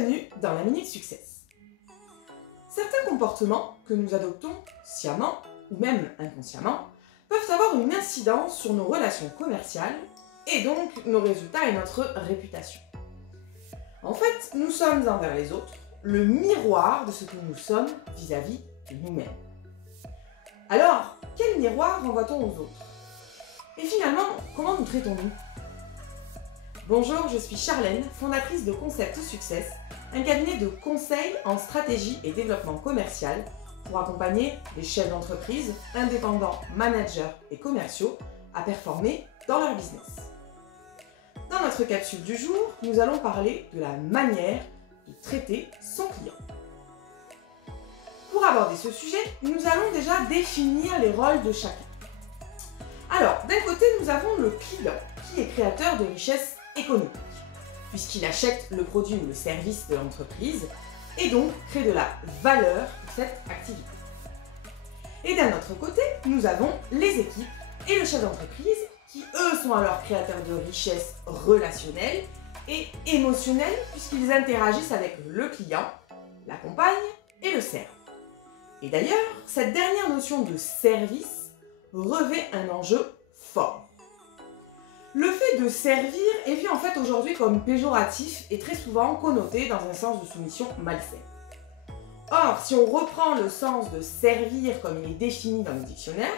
Bienvenue dans la Minute Success. Certains comportements que nous adoptons sciemment ou même inconsciemment peuvent avoir une incidence sur nos relations commerciales et donc nos résultats et notre réputation. En fait, nous sommes envers les autres le miroir de ce que nous sommes vis-à-vis de nous-mêmes. Alors, quel miroir renvoie-t-on aux autres? Et finalement, comment nous traitons-nous? Bonjour, je suis Charlène, fondatrice de Concept Success, un cabinet de conseil en stratégie et développement commercial pour accompagner les chefs d'entreprise, indépendants, managers et commerciaux à performer dans leur business. Dans notre capsule du jour, nous allons parler de la manière de traiter son client. Pour aborder ce sujet, nous allons déjà définir les rôles de chacun. Alors, d'un côté, nous avons le client, qui est créateur de richesse économique, puisqu'il achète le produit ou le service de l'entreprise et donc crée de la valeur pour cette activité. Et d'un autre côté, nous avons les équipes et le chef d'entreprise qui, eux, sont alors créateurs de richesse relationnelle et émotionnelle, puisqu'ils interagissent avec le client, l'accompagnent et le servent. Et d'ailleurs, cette dernière notion de service revêt un enjeu fort. Le fait de servir est vu en fait aujourd'hui comme péjoratif et très souvent connoté dans un sens de soumission malsaine. Or, si on reprend le sens de servir comme il est défini dans le dictionnaire,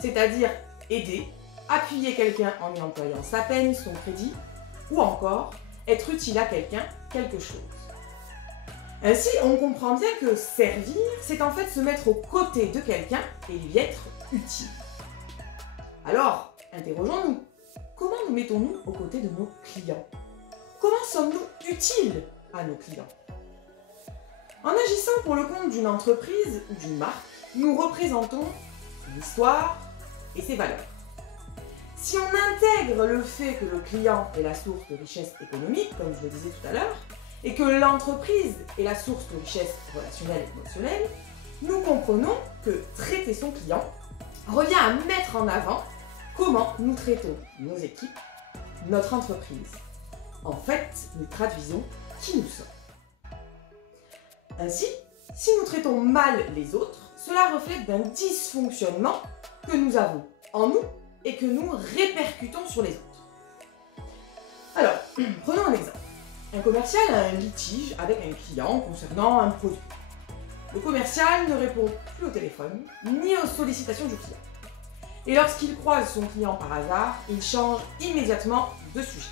c'est-à-dire aider, appuyer quelqu'un en y employant sa peine, son crédit, ou encore être utile à quelqu'un, quelque chose. Ainsi, on comprend bien que servir, c'est en fait se mettre aux côtés de quelqu'un et lui être utile. Alors, interrogeons-nous. Comment nous mettons-nous aux côtés de nos clients? Comment sommes-nous utiles à nos clients? En agissant pour le compte d'une entreprise ou d'une marque, nous représentons une histoire et ses valeurs. Si on intègre le fait que le client est la source de richesse économique, comme je le disais tout à l'heure, et que l'entreprise est la source de richesse relationnelle et émotionnelle, nous comprenons que traiter son client revient à mettre en avant comment nous traitons nos équipes, notre entreprise. En fait, nous traduisons qui nous sommes. Ainsi, si nous traitons mal les autres, cela reflète d'un dysfonctionnement que nous avons en nous et que nous répercutons sur les autres. Alors, prenons un exemple. Un commercial a un litige avec un client concernant un produit. Le commercial ne répond plus au téléphone, ni aux sollicitations du client. Et lorsqu'il croise son client par hasard, il change immédiatement de sujet.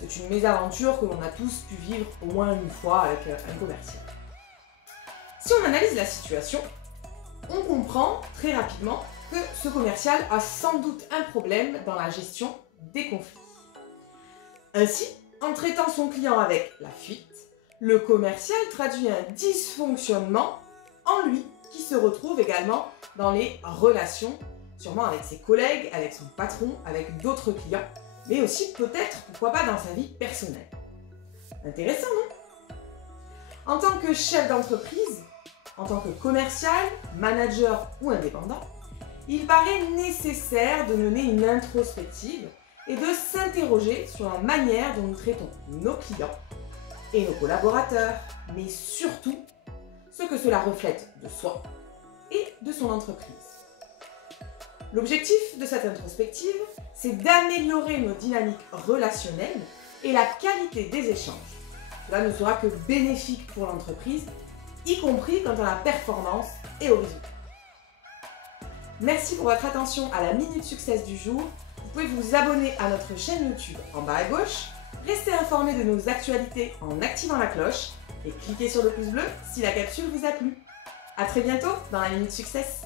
C'est une mésaventure que l'on a tous pu vivre au moins une fois avec un commercial. Si on analyse la situation, on comprend très rapidement que ce commercial a sans doute un problème dans la gestion des conflits. Ainsi, en traitant son client avec la fuite, le commercial traduit un dysfonctionnement en lui qui se retrouve également dans les relations, sûrement avec ses collègues, avec son patron, avec d'autres clients, mais aussi peut-être, pourquoi pas, dans sa vie personnelle. Intéressant, non? En tant que chef d'entreprise, en tant que commercial, manager ou indépendant, il paraît nécessaire de mener une introspective et de s'interroger sur la manière dont nous traitons nos clients et nos collaborateurs, mais surtout ce que cela reflète de soi et de son entreprise. L'objectif de cette introspective, c'est d'améliorer nos dynamiques relationnelles et la qualité des échanges. Cela ne sera que bénéfique pour l'entreprise, y compris quant à la performance et au résultat. Merci pour votre attention à la Minute Success du jour. Vous pouvez vous abonner à notre chaîne YouTube en bas à gauche, rester informé de nos actualités en activant la cloche et cliquez sur le pouce bleu si la capsule vous a plu. A très bientôt dans la Minute Success.